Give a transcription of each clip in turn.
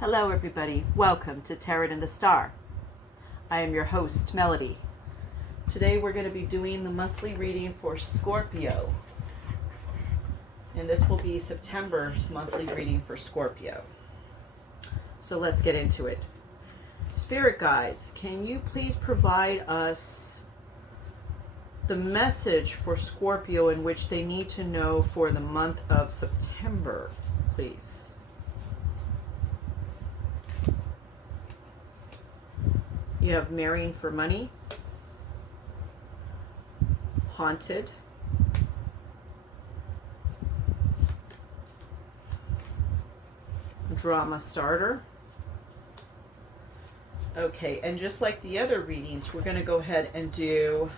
Hello everybody, welcome to Tarot and the Star. I am your host, Melody. Today we're going to be doing the monthly reading for Scorpio. And this will be September's monthly reading for Scorpio. So let's get into it. Spirit guides, can you please provide us the message for Scorpio in which they need to know for the month of September, please? You have marrying for money, haunted, drama starter. Okay, and just like the other readings, we're going to go ahead and do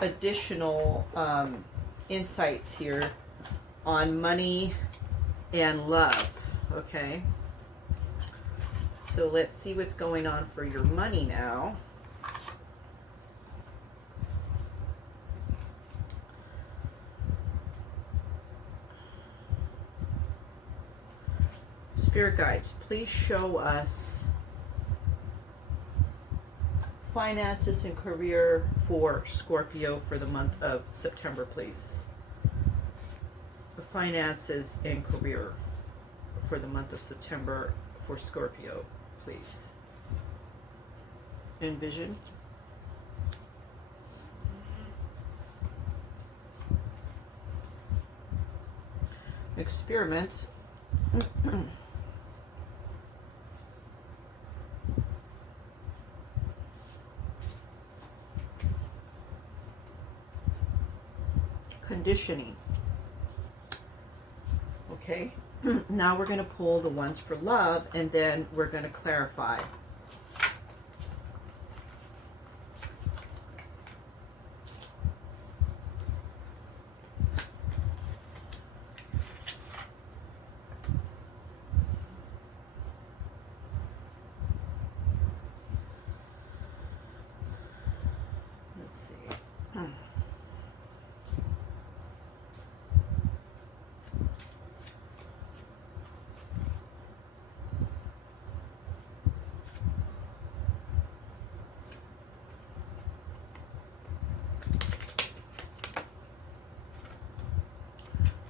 additional insights here on money and love, okay? So let's see what's going on for your money now. Spirit guides, please show us finances and career for Scorpio for the month of September, please. The finances and career for the month of September for Scorpio, please. Envision. Experiment. Conditioning. Okay. Now we're going to pull the ones for love, and then we're going to clarify. Let's see.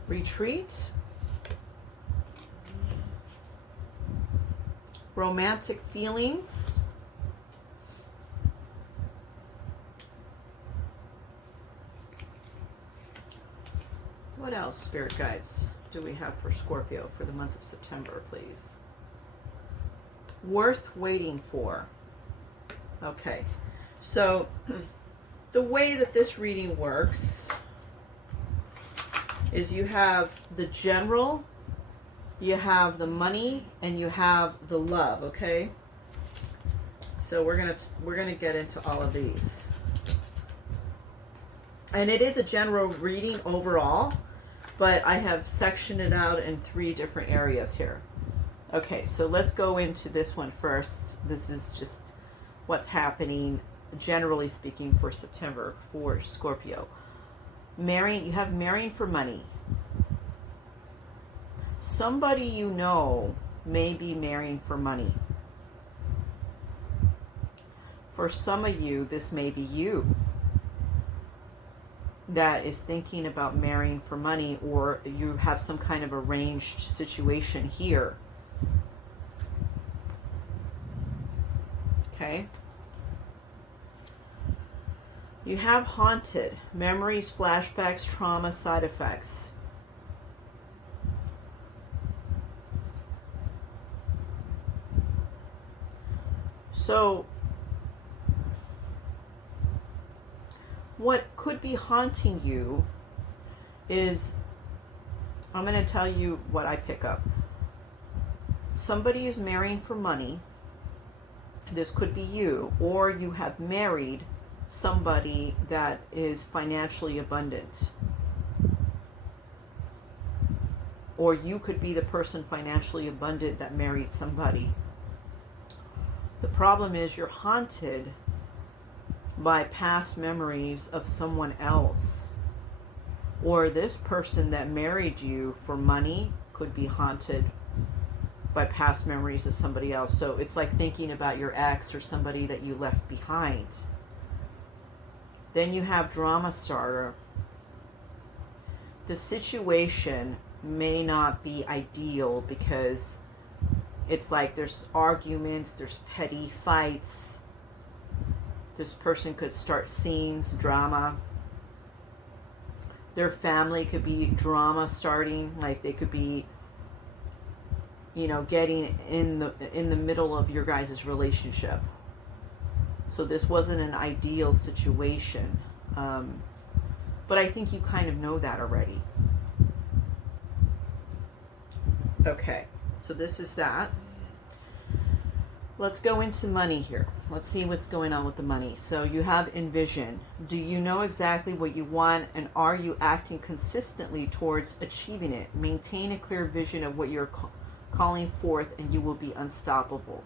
Retreat, romantic feelings, what else, spirit guides, do we have for Scorpio for the month of September, please? Worth waiting for. Okay, so the way that this reading works is you have the general, you have the money, and you have the love, okay? So we're gonna get into all of these. And it is a general reading overall, but I have sectioned it out in 3 different areas here. Okay, so let's go into this one first. This is just what's happening, generally speaking, for September for Scorpio. You have marrying for money. Somebody you know may be marrying for money. For some of you, this may be you that is thinking about marrying for money, or you have some kind of arranged situation here. Okay? You have haunted, memories, flashbacks, trauma, side effects. So, what could be haunting you is, I'm going to tell you what I pick up. Somebody is marrying for money. This could be you, or you have married somebody that is financially abundant, or you could be the person financially abundant that married somebody. The problem is you're haunted by past memories of someone else, or this person that married you for money could be haunted by past memories of somebody else. So it's like thinking about your ex or somebody that you left behind. Then you have drama starter. The situation may not be ideal because it's like there's arguments, there's petty fights. This person could start scenes, drama. Their family could be drama starting, like they could be, you know, getting in the middle of your guys' relationship. So this wasn't an ideal situation. But I think you kind of know that already. Okay, so this is that. Let's go into money here. Let's see what's going on with the money. So you have envision. Do you know exactly what you want, and are you acting consistently towards achieving it? Maintain a clear vision of what you're calling forth, and you will be unstoppable.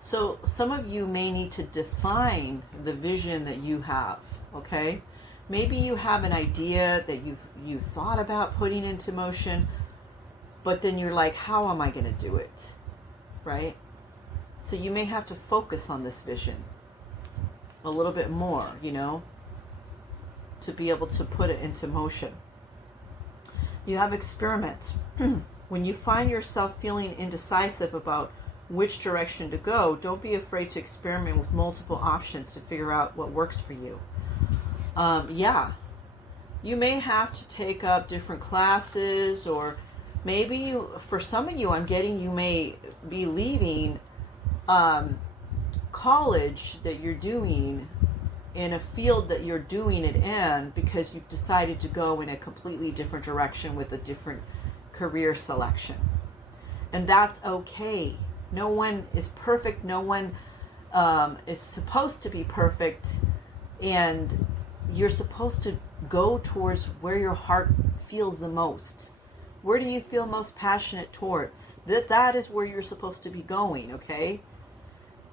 So some of you may need to define the vision that you have, okay? Maybe you have an idea that you've thought about putting into motion, but then you're like, how am I going to do it? Right? So you may have to focus on this vision a little bit more, you know, to be able to put it into motion. You have experiment. When you find yourself feeling indecisive about which direction to go, don't be afraid to experiment with multiple options to figure out what works for you. Yeah, you may have to take up different classes, or maybe for some of you, I'm getting you may be leaving college that you're doing in a field that you're doing it in because you've decided to go in a completely different direction with a different career selection. And that's okay. No one is perfect. No one is supposed to be perfect. And you're supposed to go towards where your heart feels the most. Where do you feel most passionate towards? That is where you're supposed to be going, okay?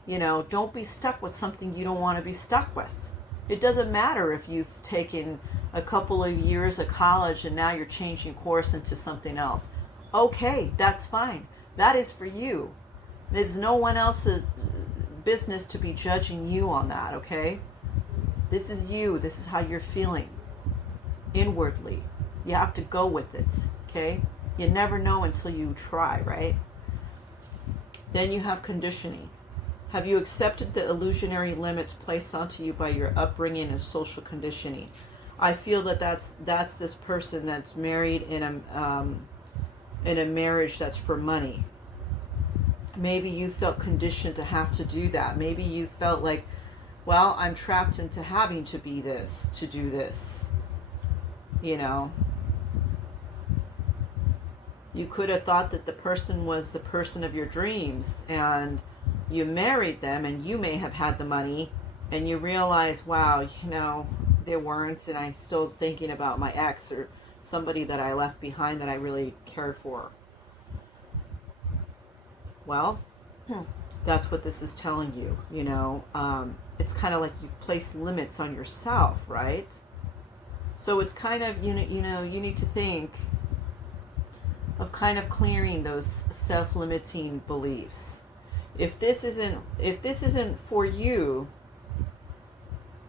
You know, don't be stuck with something you don't want to be stuck with. It doesn't matter if you've taken a couple of years of college and now you're changing course into something else. Okay, that's fine. That is for you. There's no one else's business to be judging you on that, okay? This is you. This is how you're feeling inwardly. You have to go with it, okay? You never know until you try, right? Then you have conditioning. Have you accepted the illusionary limits placed onto you by your upbringing and social conditioning? I feel that that's this person that's married in a marriage that's for money. Maybe you felt conditioned to have to do that. Maybe you felt like, well, I'm trapped into having to be this, to do this. You know, you could have thought that the person was the person of your dreams and you married them and you may have had the money and you realize, wow, you know, they weren't, and I'm still thinking about my ex or somebody that I left behind that I really cared for. Well, that's what this is telling you, you know. It's kind of like you've placed limits on yourself, right? So it's kind of, you know, you need to think of kind of clearing those self-limiting beliefs. If this isn't for you,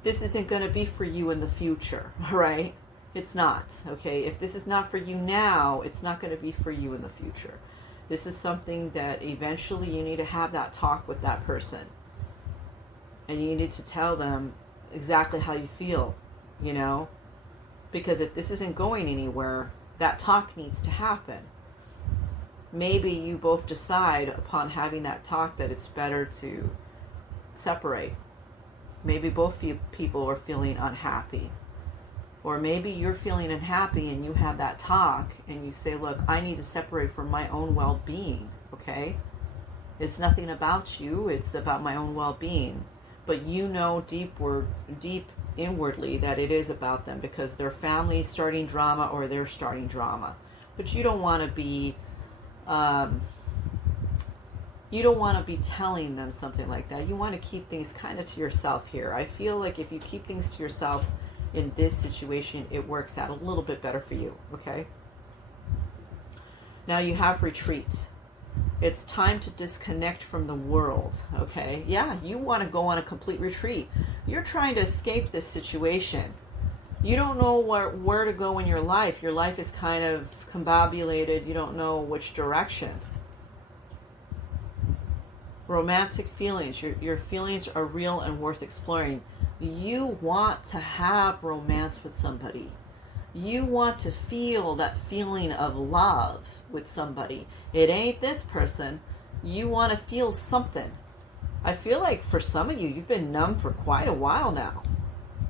this isn't going to be for you in the future, right? It's not, okay? If this is not for you now, it's not going to be for you in the future. This is something that eventually you need to have that talk with that person. And you need to tell them exactly how you feel, you know? Because if this isn't going anywhere, that talk needs to happen. Maybe you both decide upon having that talk that it's better to separate. Maybe both people are feeling unhappy. Or maybe you're feeling unhappy and you have that talk and you say, look, I need to separate for my own well-being, okay? It's nothing about you, it's about my own well-being. But you know deep inwardly that it is about them because their family's starting drama or they're starting drama. But you don't want to be telling them something like that. You want to keep things kind of to yourself here. I feel like if you keep things to yourself in this situation, it works out a little bit better for you, okay? Now you have retreat. It's time to disconnect from the world, okay? Yeah, you want to go on a complete retreat. You're trying to escape this situation. You don't know where to go in your life. Your life is kind of combobulated. You don't know which direction. Romantic feelings. Your feelings are real and worth exploring. You want to have romance with somebody. You want to feel that feeling of love with somebody. It ain't this person. You want to feel something. I feel like for some of you, you've been numb for quite a while now.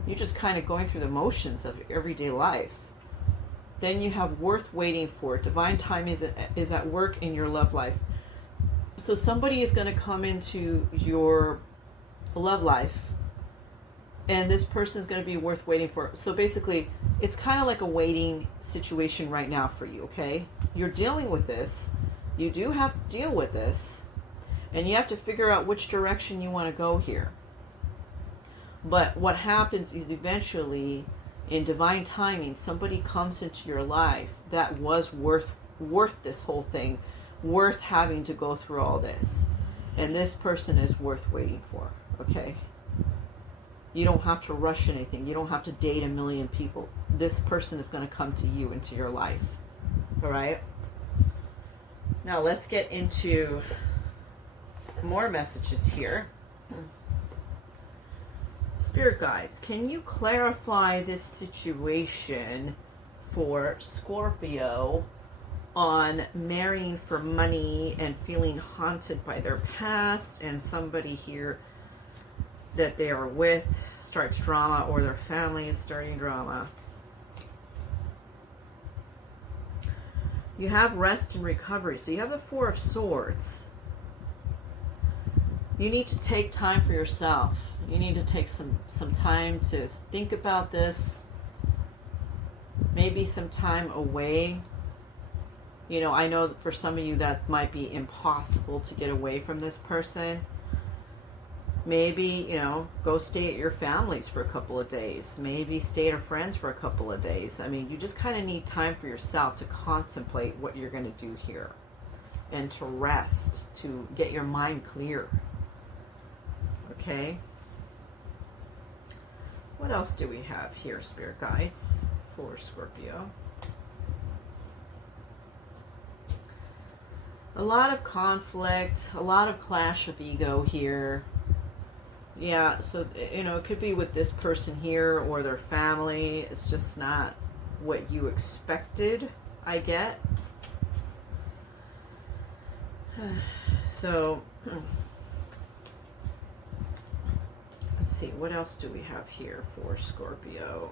You're just kind of going through the motions of everyday life. Then you have worth waiting for. Divine time is at work in your love life. So somebody is going to come into your love life, and this person is going to be worth waiting for. So basically, it's kind of like a waiting situation right now for you, okay? You're dealing with this. You do have to deal with this. And you have to figure out which direction you want to go here. But what happens is eventually, in divine timing, somebody comes into your life that was worth this whole thing, worth having to go through all this. And this person is worth waiting for, okay? You don't have to rush anything. You don't have to date a million people. This person is going to come to you, into your life. All right? Now let's get into more messages here. Spirit guides, can you clarify this situation for Scorpio on marrying for money and feeling haunted by their past, and somebody here that they are with starts drama, or their family is starting drama? You have rest and recovery. So you have the Four of Swords. You need to take time for yourself. You need to take some time to think about this. Maybe some time away. You know, I know that for some of you that might be impossible to get away from this person. Maybe, you know, go stay at your family's for a couple of days. Maybe stay at a friend's for a couple of days. I mean, you just kind of need time for yourself to contemplate what you're going to do here. And to rest, to get your mind clear. Okay? What else do we have here, Spirit Guides, for Scorpio? A lot of conflict, a lot of clash of ego here. Yeah, so, you know, it could be with this person here or their family. It's just not what you expected, I get. So, let's see, what else do we have here for Scorpio?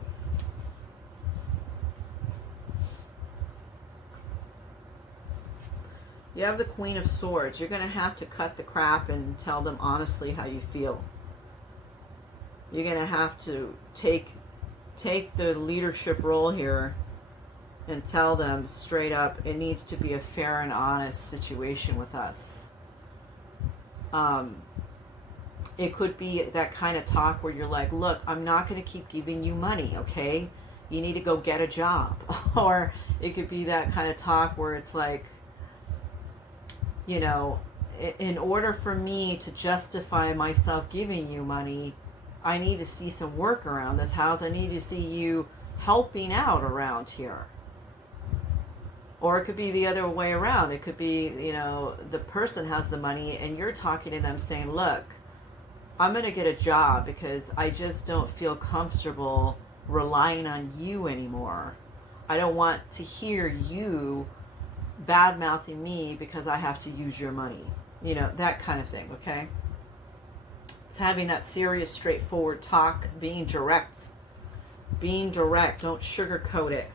You have the Queen of Swords. You're going to have to cut the crap and tell them honestly how you feel. You're going to have to take the leadership role here and tell them straight up, it needs to be a fair and honest situation with us. It could be that kind of talk where you're like, look, I'm not going to keep giving you money, okay? You need to go get a job. Or it could be that kind of talk where it's like, you know, in order for me to justify myself giving you money, I need to see some work around this house. I need to see you helping out around here. Or it could be the other way around. It could be, you know, the person has the money and you're talking to them saying, look, I'm going to get a job because I just don't feel comfortable relying on you anymore. I don't want to hear you bad-mouthing me because I have to use your money. You know, that kind of thing, okay? It's having that serious, straightforward talk, being direct. Being direct. Don't sugarcoat it.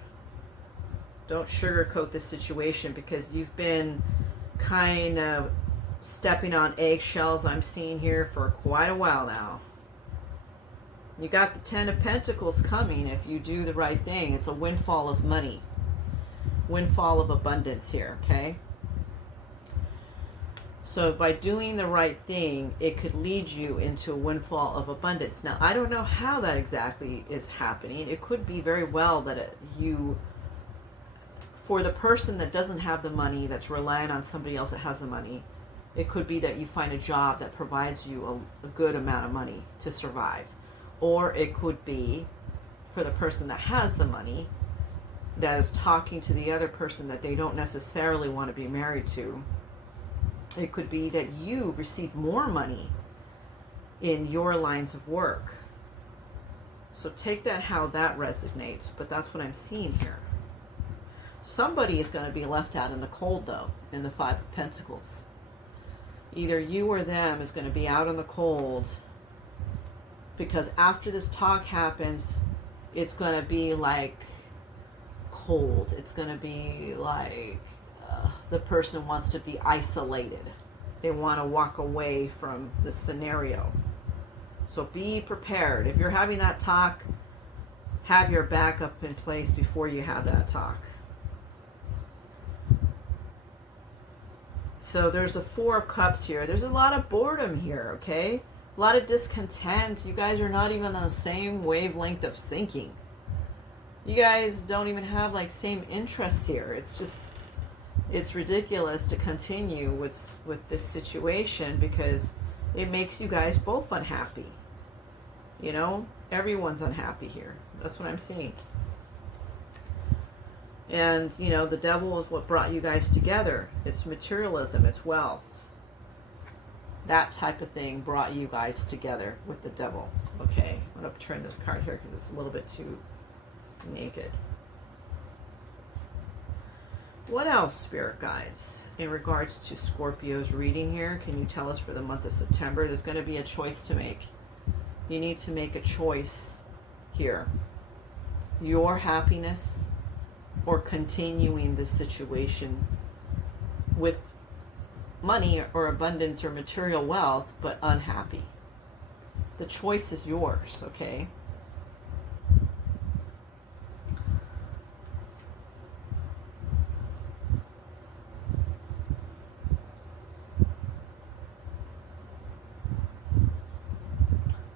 Don't sugarcoat this situation because you've been kind of stepping on eggshells, I'm seeing here, for quite a while now. You got the Ten of Pentacles coming if you do the right thing. It's a windfall of money. Windfall of abundance here, okay? So by doing the right thing, it could lead you into a windfall of abundance. Now, I don't know how that exactly is happening. It could be very well that you For the person that doesn't have the money, that's relying on somebody else that has the money, it could be that you find a job that provides you a good amount of money to survive. Or it could be for the person that has the money that is talking to the other person that they don't necessarily want to be married to. It could be that you receive more money in your lines of work. So take that how that resonates, but that's what I'm seeing here. Somebody is going to be left out in the cold, though, in the Five of Pentacles. Either you or them is going to be out in the cold, because after this talk happens, it's going to be like cold. It's going to be like the person wants to be isolated. They want to walk away from the scenario. So be prepared. If you're having that talk, have your backup in place before you have that talk. So there's the Four of Cups here. There's a lot of boredom here, okay? A lot of discontent. You guys are not even on the same wavelength of thinking. You guys don't even have like same interests here. It's just, it's ridiculous to continue with this situation because it makes you guys both unhappy. You know, everyone's unhappy here. That's what I'm seeing. And, you know, the devil is what brought you guys together. It's materialism, it's wealth. That type of thing brought you guys together with the devil. Okay, I'm going to turn this card here because it's a little bit too naked. What else, Spirit Guides, in regards to Scorpio's reading here? Can you tell us for the month of September? There's going to be a choice to make. You need to make a choice here. Your happiness or continuing this situation with money or abundance or material wealth, but unhappy. The choice is yours, okay?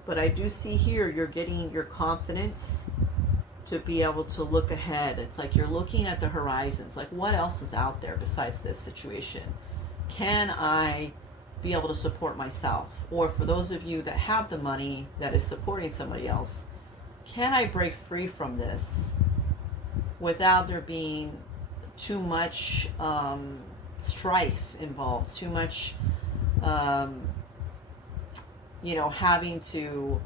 But I do see here you're getting your confidence to be able to look ahead. It's like you're looking at the horizons. Like, what else is out there besides this situation? Can I be able to support myself? Or for those of you that have the money that is supporting somebody else, can I break free from this without there being too much strife involved, too much you know, having to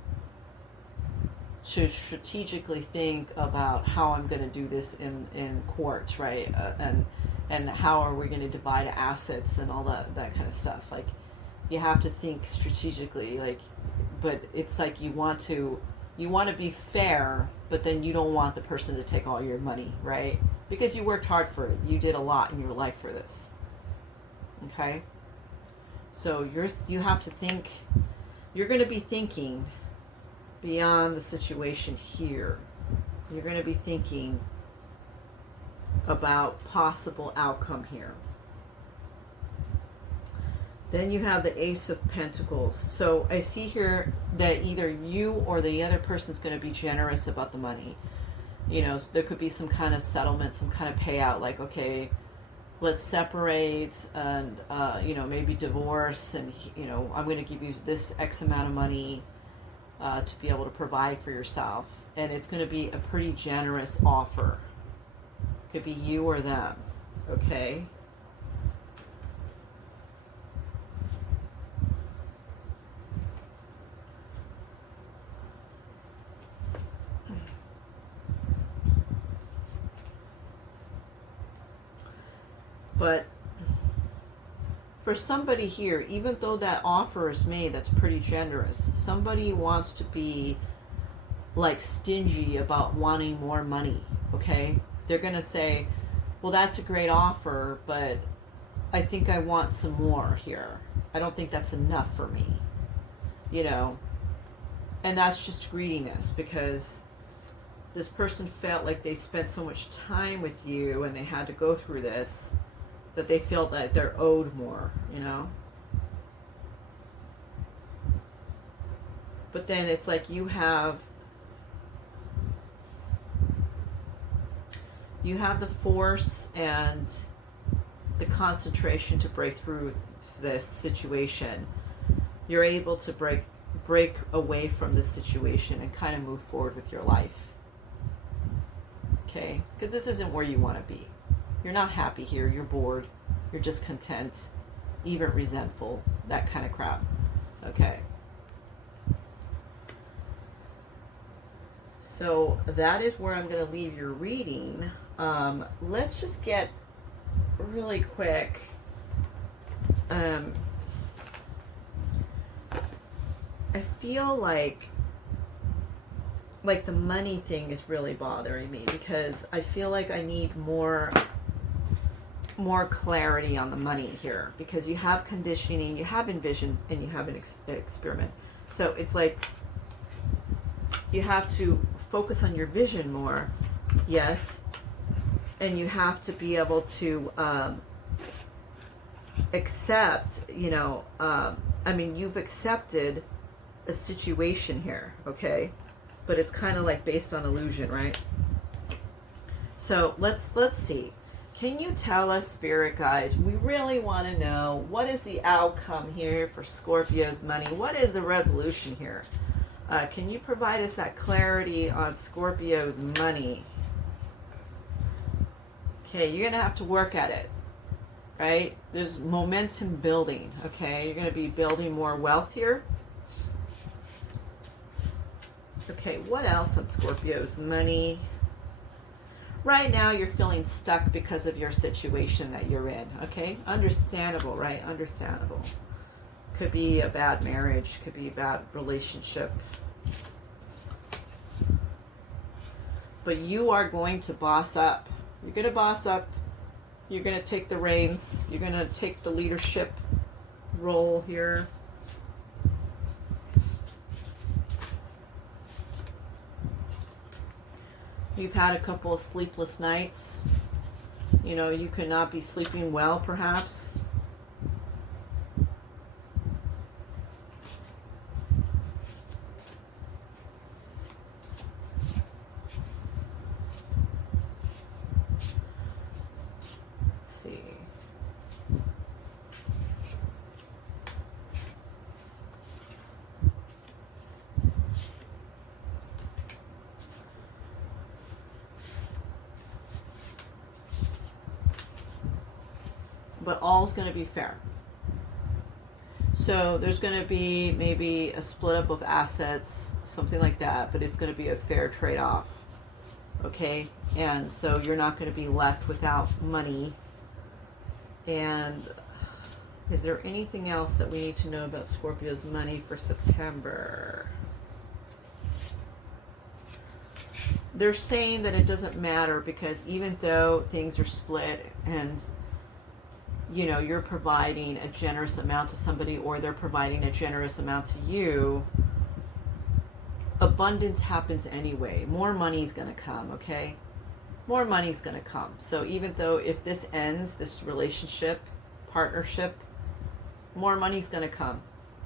strategically think about how I'm going to do this in court, right? And how are we going to divide assets and all that kind of stuff. Like, you have to think strategically, like, but it's like you want to be fair, but then you don't want the person to take all your money, right? Because you worked hard for it. You did a lot in your life for this. Okay? So you have to think. You're going to be thinking beyond the situation here. You're going to be thinking about possible outcome here. Then you have the Ace of Pentacles. So I see here that either you or the other person's going to be generous about the money. You know, so there could be some kind of settlement, some kind of payout, like, okay, let's separate and, you know, maybe divorce, and, you know, I'm going to give you this X amount of money to be able to provide for yourself. And it's going to be a pretty generous offer. Could be you or them, okay? But for somebody here, even though that offer is made, that's pretty generous, somebody wants to be like stingy about wanting more money, okay? They're going to say, well, that's a great offer, but I think I want some more here. I don't think that's enough for me, you know? And that's just greediness, because this person felt like they spent so much time with you and they had to go through this, that they feel that they're owed more, you know? But then it's like you have You have the force and the concentration to break through this situation. You're able to break away from this situation and kind of move forward with your life. Okay? Because this isn't where you want to be. You're not happy here. You're bored. You're discontent, even resentful, that kind of crap. Okay? So that is where I'm going to leave your reading. Let's just get really quick. I feel like the money thing is really bothering me, because I feel like I need more clarity on the money here, because you have conditioning, you have envision, and you have an experiment. So it's like you have to focus on your vision more, yes, and you have to be able to accept, I mean, you've accepted a situation here, okay, but it's kind of like based on illusion, right? So let's see. Can you tell us, spirit guides? We really want to know, what is the outcome here for Scorpio's money? What is the resolution here? Can you provide us that clarity on Scorpio's money? Okay, you're going to have to work at it, right? There's momentum building, okay? You're going to be building more wealth here. Okay, what else on Scorpio's money? Right now, you're feeling stuck because of your situation that you're in, okay? Understandable, right? Understandable. Could be a bad marriage, could be a bad relationship. But you are going to boss up. You're going to boss up. You're going to take the reins. You're going to take the leadership role here. You've had a couple of sleepless nights. You could not be sleeping well, perhaps. Let's see. But all's going to be fair. So there's going to be maybe a split up of assets, something like that, but it's going to be a fair trade-off. Okay? And so you're not going to be left without money. And is there anything else that we need to know about Scorpio's money for September? They're saying that it doesn't matter, because even though things are split and you're providing a generous amount to somebody, or they're providing a generous amount to you, abundance happens anyway. More money's going to come, okay? More money's going to come. So even though if this ends, this relationship, partnership, more money's going to come.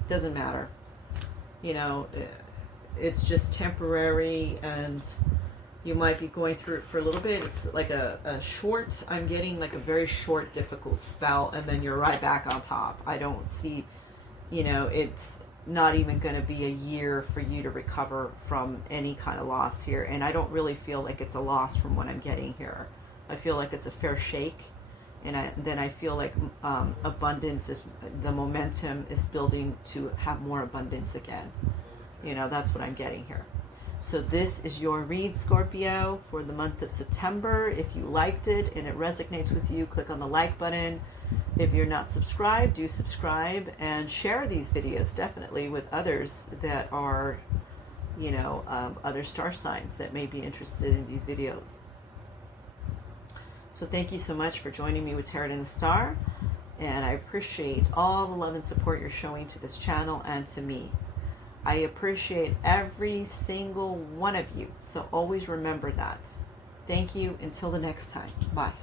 Doesn't matter. It's just temporary, and you might be going through it for a little bit. It's like I'm getting like a very short, difficult spell, and then you're right back on top. I don't see, it's not even going to be a year for you to recover from any kind of loss here. And I don't really feel like it's a loss from what I'm getting here. I feel like it's a fair shake. And then I feel like abundance is, the momentum is building to have more abundance again. That's what I'm getting here. So this is your read, Scorpio, for the month of September. If you liked it and it resonates with you, click on the like button. If you're not subscribed, do subscribe and share these videos definitely with others that are, other star signs that may be interested in these videos. So thank you so much for joining me with Tarot and the Star. And I appreciate all the love and support you're showing to this channel and to me. I appreciate every single one of you. So always remember that. Thank you. Until the next time. Bye.